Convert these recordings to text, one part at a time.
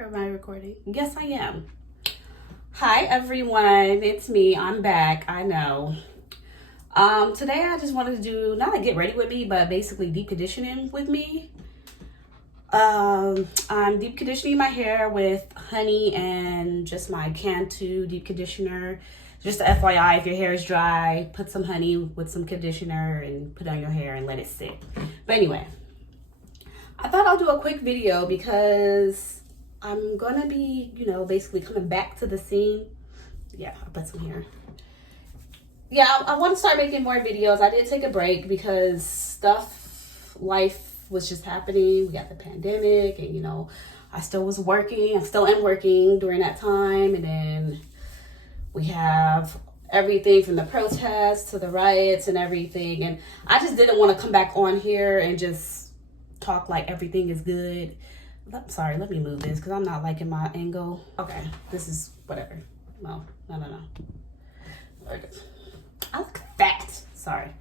Or am I recording? Yes, I am. Hi, everyone. It's me. I'm back. I know. Today I just wanted to do, not a get ready with me, but basically deep conditioning with me. I'm deep conditioning my hair with honey and just my Cantu deep conditioner. Just a FYI, if your hair is dry, put some honey with some conditioner and put on your hair and let it sit. But anyway, I thought I'll do a quick video because I'm gonna be, basically coming back to the scene. Yeah, I put some here. Yeah, I want to start making more videos. I did take a break because life was just happening. We got the pandemic and, I still was working. I still am working during that time. And then we have everything from the protests to the riots and everything. And I just didn't want to come back on here and just talk like everything is good. Sorry, let me move this because I'm not liking my angle. Okay, this is whatever. No. I look fat. Sorry.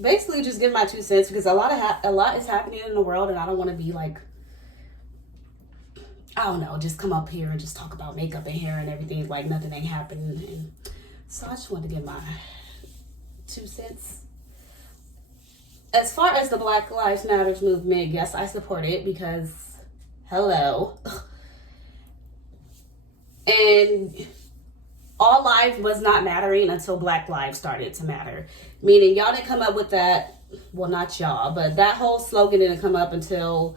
Basically just give my 2 cents because a lot is happening in the world and I don't want to be like, I don't know, just come up here and just talk about makeup and hair and everything like nothing ain't happening. And so I just wanted to give my 2 cents. As far as the Black Lives Matters movement, yes, I support it because, hello. And all lives was not mattering until Black lives started to matter. Meaning y'all didn't come up with that, well, not y'all, but that whole slogan didn't come up until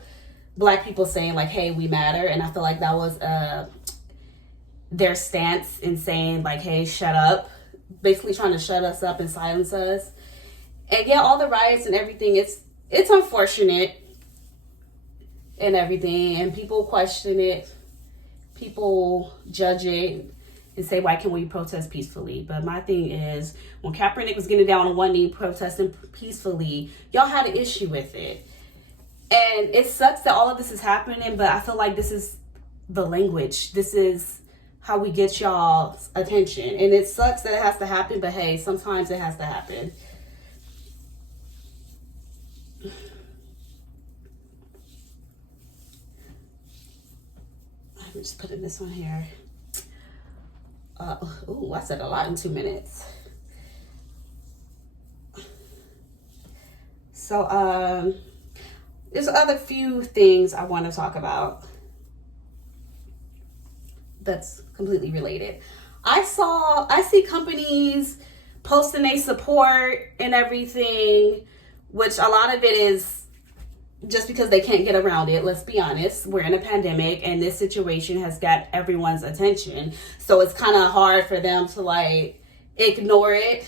Black people saying like, hey, we matter. And I feel like that was their stance in saying like, hey, shut up. Basically trying to shut us up and silence us. And yeah, all the riots and everything, it's unfortunate and everything. And people question it. People judge it and say, why can't we protest peacefully? But my thing is, when Kaepernick was getting down on one knee protesting peacefully, y'all had an issue with it. And it sucks that all of this is happening, but I feel like this is the language. This is how we get y'all's attention. And it sucks that it has to happen, but hey, sometimes it has to happen. I'm just putting this on here. I said a lot in 2 minutes. So, there's other few things I want to talk about that's completely related. I see companies posting their support and everything, which a lot of it is just because they can't get around it. Let's be honest. We're in a pandemic and this situation has got everyone's attention. So it's kind of hard for them to like ignore it.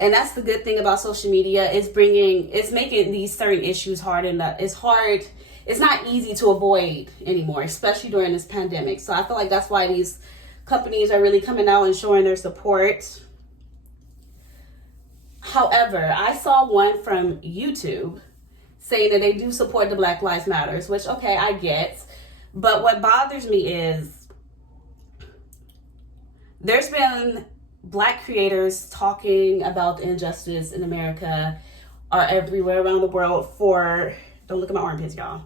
And that's the good thing about social media. It's making these certain issues hard and it's not easy to avoid anymore, especially during this pandemic. So I feel like that's why these companies are really coming out and showing their support. However, I saw one from YouTube saying that they do support the Black Lives Matters, which, okay, I get. But what bothers me is there's been Black creators talking about the injustice in America or everywhere around the world don't look at my armpits, y'all,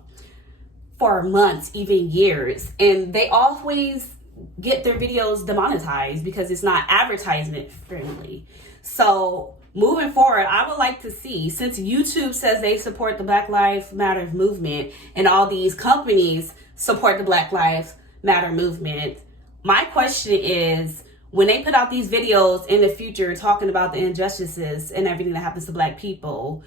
for months, even years. And they always get their videos demonetized because it's not advertisement friendly. So moving forward, I would like to see, since YouTube says they support the Black Lives Matter movement and all these companies support the Black Lives Matter movement, my question is, when they put out these videos in the future talking about the injustices and everything that happens to Black people,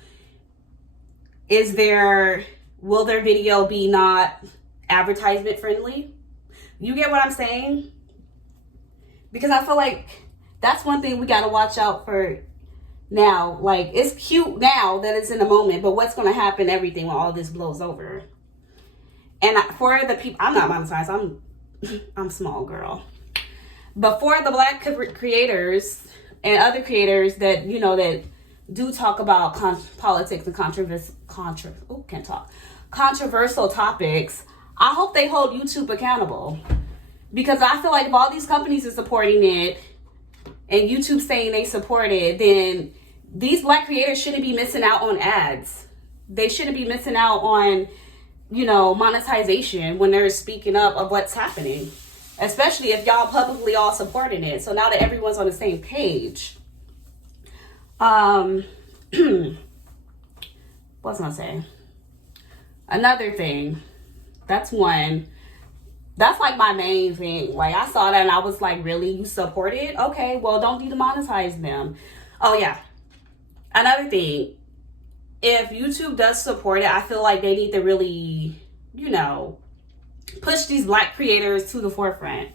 will their video be not advertisement friendly? You get what I'm saying? Because I feel like that's one thing we got to watch out for now. Like, it's cute now that it's in the moment, but what's going to happen, everything, when all this blows over? And for the people, I'm not monetized. I'm small, girl. But for the Black creators and other creators that, that do talk about politics and controversial topics, I hope they hold YouTube accountable. Because I feel like if all these companies are supporting it and YouTube saying they support it, then these Black creators shouldn't be missing out on ads. They shouldn't be missing out on monetization when they're speaking up of what's happening, especially if y'all publicly all supporting it. So now that everyone's on the same page, what's I gonna say? Another thing, that's like my main thing. Like, I saw that and I was like, really? You support it? Okay, well, don't demonetize them. Oh yeah, another thing, if YouTube does support it, I feel like they need to really, push these Black creators to the forefront.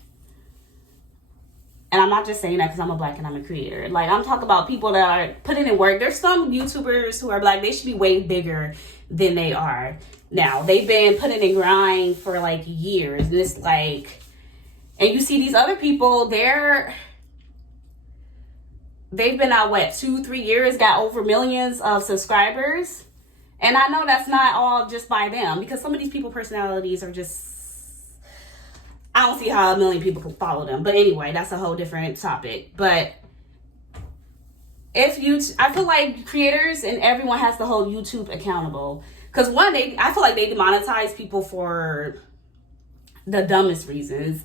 And I'm not just saying that because I'm a Black and I'm a creator. Like, I'm talking about people that are putting in work. There's some YouTubers who are Black. They should be way bigger than they are now. They've been putting in grind for like years. And it's like, and you see these other people, they've been out, 2-3 years, got over millions of subscribers. And I know that's not all just by them, because some of these people personalities are just, I don't see how 1 million people can follow them. But anyway, that's a whole different topic. But I feel like creators and everyone has to hold YouTube accountable. Because I feel like they demonetize people for the dumbest reasons.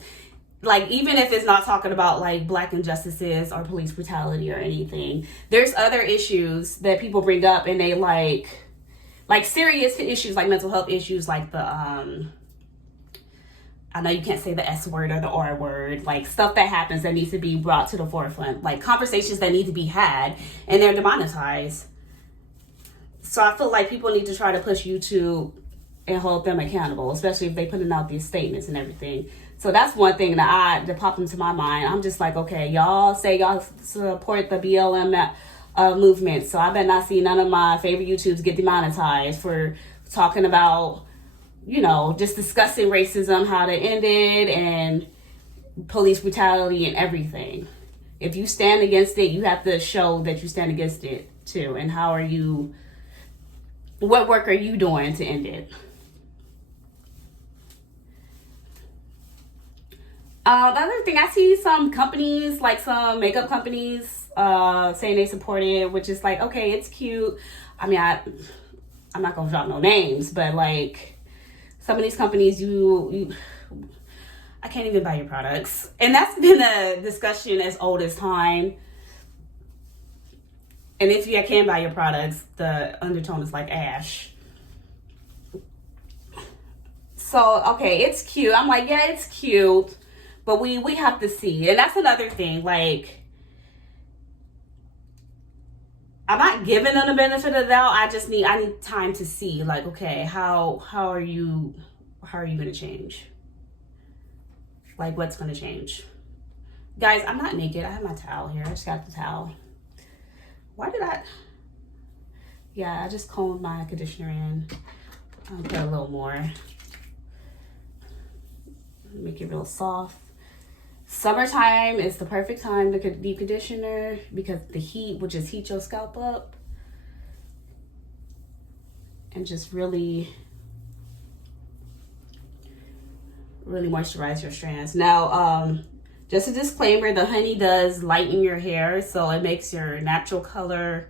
Like, even if it's not talking about like Black injustices or police brutality or anything, there's other issues that people bring up, and they like serious issues like mental health issues, like the I know you can't say the S word or the R word, like stuff that happens that needs to be brought to the forefront, like conversations that need to be had, and they're demonetized. So I feel like people need to try to push YouTube and hold them accountable, especially if they putting out these statements and everything. So that's one thing that popped into my mind. I'm just like, okay, y'all say y'all support the BLM movement, so I bet not see none of my favorite YouTubes get demonetized for talking about, just discussing racism, how to end it, and police brutality and everything. If you stand against it, you have to show that you stand against it too. And what work are you doing to end it? The other thing, I see some companies, like some makeup companies, saying they support it, which is like, okay, it's cute. I mean, I'm not gonna drop no names, but like some of these companies, I can't even buy your products. And that's been a discussion as old as time. And if you can buy your products, the undertone is like ash. So, okay, it's cute. I'm like, yeah, it's cute. But we have to see. And that's another thing. Like, I'm not giving them the benefit of the doubt. I need time to see. Like, okay, how are you gonna change? Like, what's gonna change? Guys, I'm not naked. I have my towel here. I just got the towel. I just combed my conditioner in. I'll put a little more. Make it real soft. Summertime is the perfect time to deep conditioner, because the heat will just heat your scalp up and just really, really moisturize your strands. Now, just a disclaimer, the honey does lighten your hair, so it makes your natural color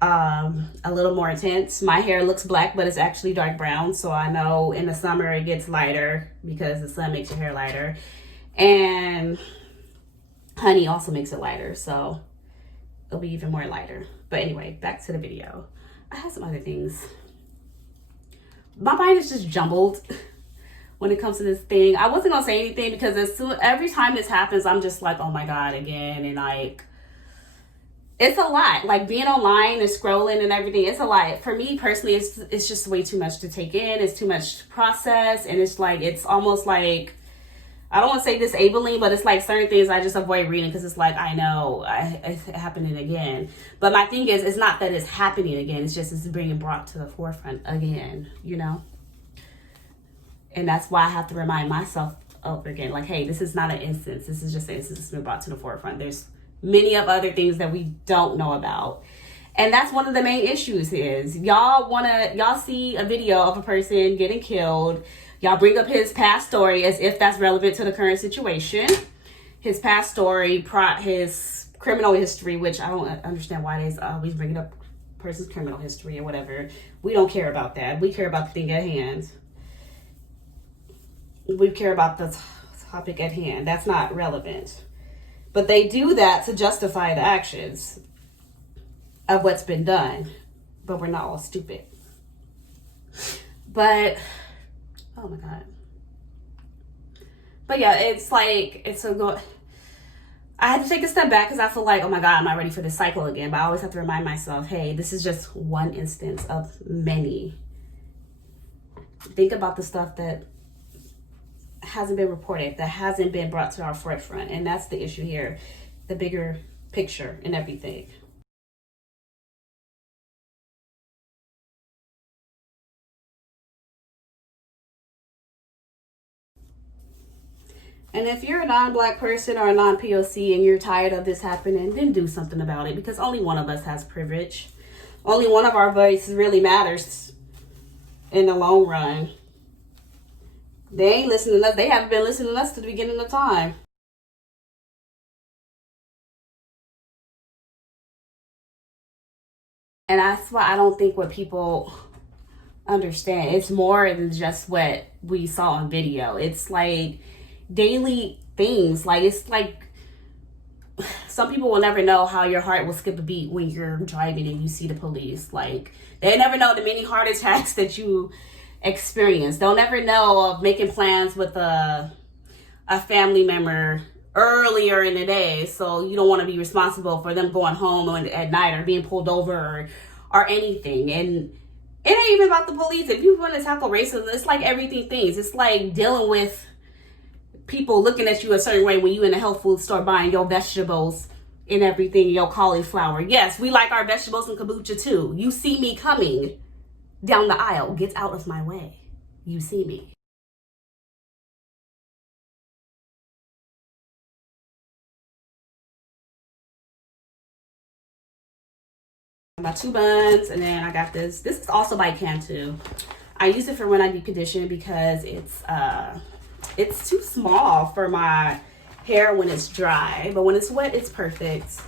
a little more intense. My hair looks black, but it's actually dark brown, so I know in the summer it gets lighter because the sun makes your hair lighter. And honey also makes it lighter, so it'll be even more lighter. But anyway, back to the video. I have some other things. My mind is just jumbled when it comes to this thing. I wasn't gonna say anything because every time this happens, I'm just like, oh my God, again. And like, it's a lot. Like, being online and scrolling and everything, it's a lot. For me personally, it's just way too much to take in. It's too much to process. And it's like, it's almost like, I don't want to say disabling, but it's like certain things I just avoid reading because it's like, I know it's happening again. But my thing is, it's not that it's happening again. It's just it's being brought to the forefront again, And that's why I have to remind myself over again, like, hey, this is not an instance. This is just an instance that's been brought to the forefront. There's many of other things that we don't know about. And that's one of the main issues is y'all see a video of a person getting killed. Y'all bring up his past story as if that's relevant to the current situation. His past story, his criminal history, which I don't understand why they always bring up person's criminal history or whatever. We don't care about that. We care about the thing at hand. We care about the topic at hand. That's not relevant. But they do that to justify the actions of what's been done. But we're not all stupid. But, oh my God. But yeah, it's like, it's a go. I had to take a step back because I feel like, oh my God, I'm not ready for this cycle again. But I always have to remind myself, hey, this is just one instance of many. Think about the stuff that hasn't been reported, that hasn't been brought to our forefront. And that's the issue here, the bigger picture and everything. And if you're a non-Black person or a non-POC and you're tired of this happening, then do something about it, because only one of us has privilege. Only one of our voices really matters in the long run. They ain't listening to us. They haven't been listening to us to the beginning of time. And that's why I don't think what people understand. It's more than just what we saw on video. It's like daily things. Like, it's like some people will never know how your heart will skip a beat when you're driving and you see the police. Like, they never know the many heart attacks that you experience. They'll never know of making plans with a family member earlier in the day, so you don't want to be responsible for them going home at night or being pulled over or anything. And it ain't even about the police. If you want to tackle racism, it's like everything things. It's like dealing with people looking at you a certain way when you in a health food store buying your vegetables and everything, your cauliflower. Yes, we like our vegetables and kombucha too. You see me coming down the aisle, get out of my way. You see me. My 2 buns, and then I got this. This is also by Cantu. I use it for when I deep condition because it's too small for my hair when it's dry, but when it's wet, it's perfect.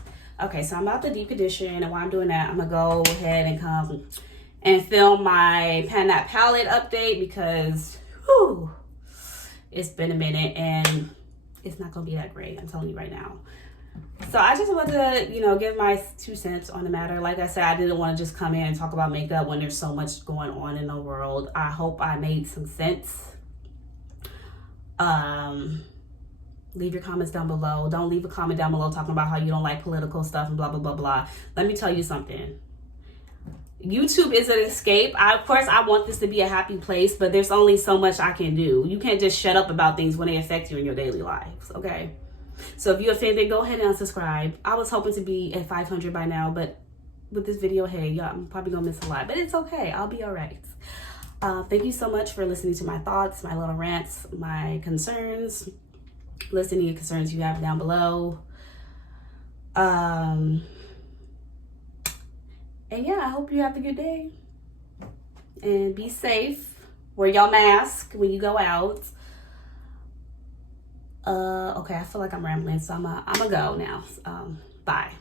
Okay, so I'm about to deep condition, and while I'm doing that, I'm gonna go ahead and come and film my Pan That Palette update because whew, it's been a minute and it's not gonna be that great. I'm telling you right now. So I just wanted to, give my 2 cents on the matter. Like I said, I didn't want to just come in and talk about makeup when there's so much going on in the world. I hope I made some sense. Leave your comments down below. Don't leave a comment down below talking about how you don't like political stuff and blah, blah, blah, blah. Let me tell you something. YouTube is an escape. Of course, I want this to be a happy place, but there's only so much I can do. You can't just shut up about things when they affect you in your daily lives, okay? So if you're offended, go ahead and unsubscribe. I was hoping to be at 500 by now, but with this video, hey, y'all, I'm probably gonna miss a lot, but it's okay. I'll be all right. Thank you so much for listening to my thoughts, my little rants, my concerns. List any concerns you have down below. And yeah, I hope you have a good day. And be safe. Wear your mask when you go out. Okay, I feel like I'm rambling, so I'm gonna go now. Bye.